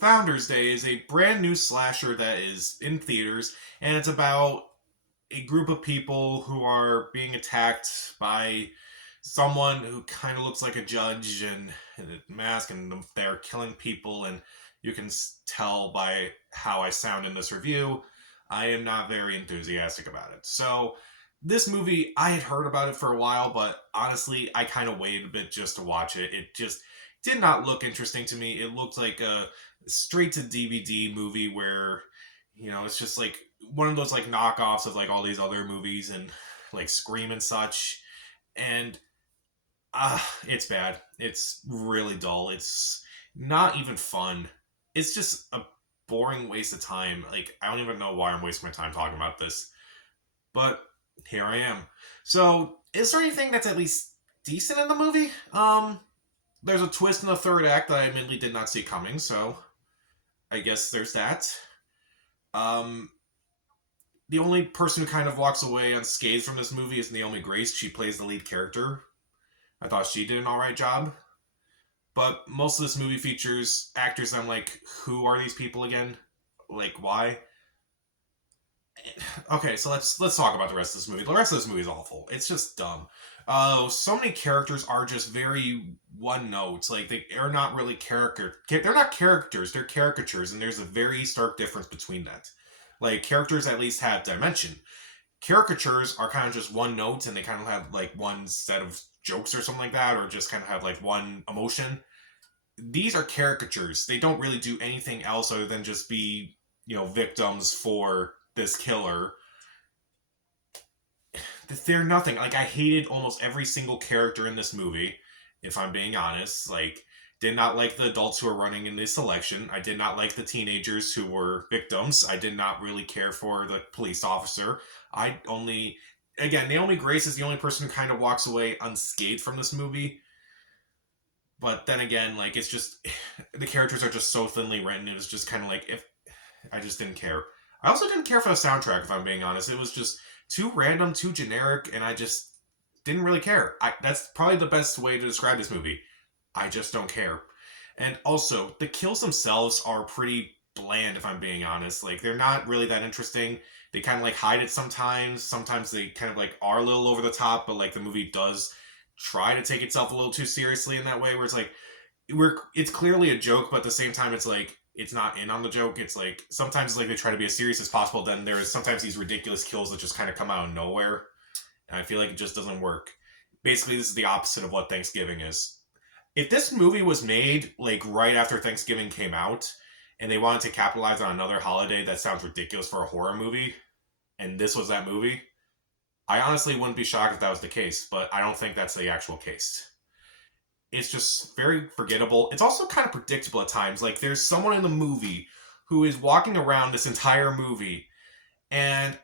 Founders Day is a brand new slasher that is in theaters, and it's about a group of people who are being attacked by someone who kind of looks like a judge and a mask, and they're killing people. And you can tell by how I sound in this review, I am not very enthusiastic about it. So, this movie, I had heard about it for a while, but honestly, I kind of waited a bit just to watch it. It just did not look interesting to me. It looked like a straight to DVD movie where, it's just like one of those like knockoffs of like all these other movies and like Scream and such. And it's bad. It's really dull. It's not even fun. It's just a boring waste of time. Like, I don't even know why I'm wasting my time talking about this. But here I am. So, is there anything that's at least decent in the movie? There's a twist in the third act that I admittedly did not see coming, so I guess there's that. Um, the only person who kind of walks away unscathed from this movie is Naomi Grace. She plays the lead character. I thought she did an alright job. But most of this movie features actors I'm like, who are these people again? Like, why? Okay, so let's talk about the rest of this movie. The rest of this movie is awful. It's just dumb. So many characters are just very one note. Like, they are not really character. They're not characters. They're caricatures, and there's a very stark difference between that. Like, characters at least have dimension. Caricatures are kind of just one note, and they kind of have like one set of jokes or something like that, or just kind of have like one emotion. These are caricatures. They don't really do anything else other than just be, victims for this killer. They're nothing. Like, I hated almost every single character in this movie, if I'm being honest. Like, did not like the adults who are running in this election. I did not like the teenagers who were victims. I did not really care for the police officer. Again, Naomi Grace is the only person who kind of walks away unscathed from this movie. But then again, like, it's just, the characters are just so thinly written. It was just kind of like, if I just didn't care. I also didn't care for the soundtrack, if I'm being honest. It was just too random, too generic, and I just didn't really care. That's probably the best way to describe this movie. I just don't care. And also, the kills themselves are pretty bland, if I'm being honest. Like, they're not really that interesting. They kind of like hide it sometimes. Sometimes they kind of like are a little over the top, but like the movie does try to take itself a little too seriously in that way, where it's like it's clearly a joke, but at the same time, it's like it's not in on the joke. It's like sometimes it's like they try to be as serious as possible. Then there's sometimes these ridiculous kills that just kind of come out of nowhere, and I feel like it just doesn't work. Basically, this is the opposite of what Thanksgiving is. If this movie was made like right after Thanksgiving came out, and they wanted to capitalize on another holiday that sounds ridiculous for a horror movie, and this was that movie, I honestly wouldn't be shocked if that was the case, but I don't think that's the actual case. It's just very forgettable. It's also kind of predictable at times. Like, there's someone in the movie who is walking around this entire movie, and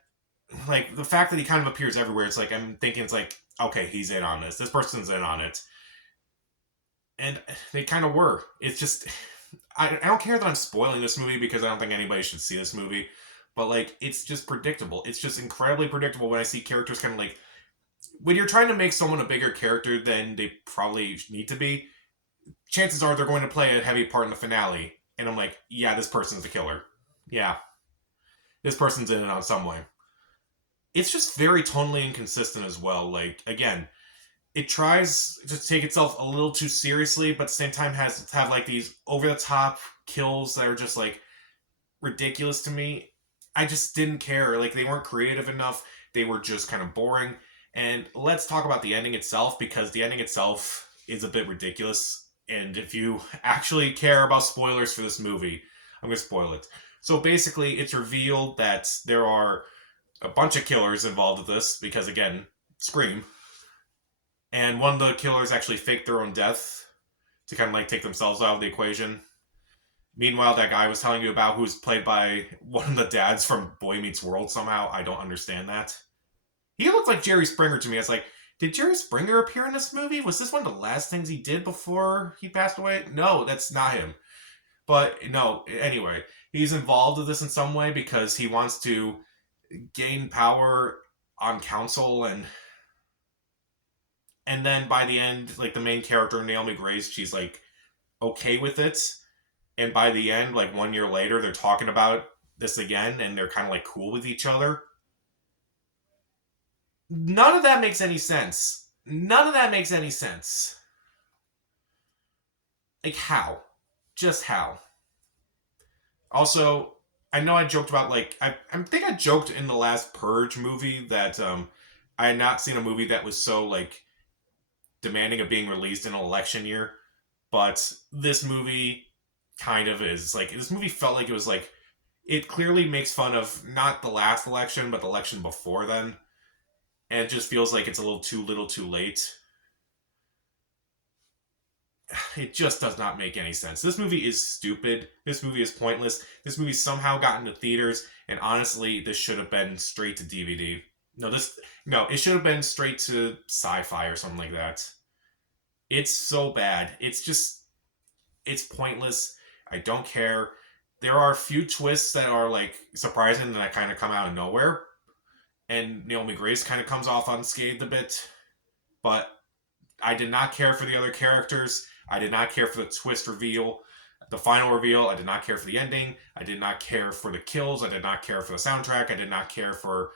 like the fact that he kind of appears everywhere, it's like I'm thinking it's like, okay, he's in on this. This person's in on it. And they kind of were. It's just I don't care that I'm spoiling this movie because I don't think anybody should see this movie. But like, it's just predictable. It's just incredibly predictable when I see characters kind of like, when you're trying to make someone a bigger character than they probably need to be, chances are they're going to play a heavy part in the finale. And I'm like, yeah, this person's the killer. Yeah, this person's in it on some way. It's just very tonally inconsistent as well. Like, again, it tries to take itself a little too seriously, but at the same time has to have like these over the top kills that are just like ridiculous to me. I just didn't care. Like, they weren't creative enough. They were just kind of boring. And let's talk about the ending itself, because the ending itself is a bit ridiculous. And if you actually care about spoilers for this movie, I'm going to spoil it. So basically, it's revealed that there are a bunch of killers involved with this, because again, Scream. And one of the killers actually faked their own death to kind of like take themselves out of the equation. Meanwhile, that guy I was telling you about, who's played by one of the dads from Boy Meets World somehow, I don't understand that. He looked like Jerry Springer to me. I was like, did Jerry Springer appear in this movie? Was this one of the last things he did before he passed away? No, that's not him. But no, anyway, he's involved with this in some way because he wants to gain power on council, and then by the end, like, the main character, Naomi Grace, she's like okay with it. and by the end, like 1 year later, they're talking about this again, and they're kind of like cool with each other. None of that makes any sense. None of that makes any sense. Like, how? Just how? Also, I know I joked about, like, I think I joked in the last Purge movie that I had not seen a movie that was so, like, demanding of being released in an election year. But this movie kind of is. Like, this movie felt like it was like, it clearly makes fun of not the last election, but the election before then. And it just feels like it's a little too late. It just does not make any sense. This movie is stupid. This movie is pointless. This movie somehow got into theaters, and honestly, this should have been straight to DVD. No, it should have been straight to Sci-Fi or something like that. It's so bad. It's pointless. I don't care. There are a few twists that are like surprising that kind of come out of nowhere, and Naomi Grace kind of comes off unscathed a bit, but I did not care for the other characters. I did not care for the twist reveal, the final reveal. I did not care for the ending. I did not care for the kills. I did not care for the soundtrack. I did not care for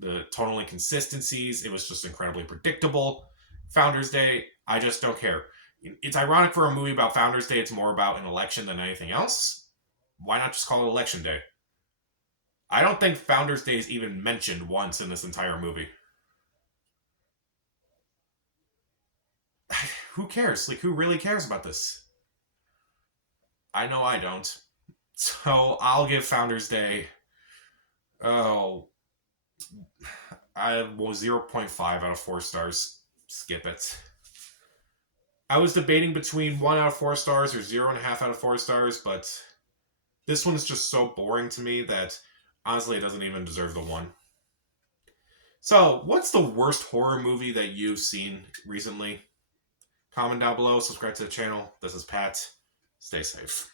the tonal inconsistencies. It was just incredibly predictable. Founders Day, I just don't care. It's ironic for a movie about Founders Day, it's more about an election than anything else. Why not just call it Election Day? I don't think Founders Day is even mentioned once in this entire movie. Who cares? Like, who really cares about this? I know I don't. So I'll give Founders Day, oh, I was 0.5 out of 4 stars. Skip it. I was debating between 1 out of 4 stars or 0.5 out of 4 stars, but this one is just so boring to me that honestly it doesn't even deserve the 1. So, what's the worst horror movie that you've seen recently? Comment down below, subscribe to the channel. This is Pat. Stay safe.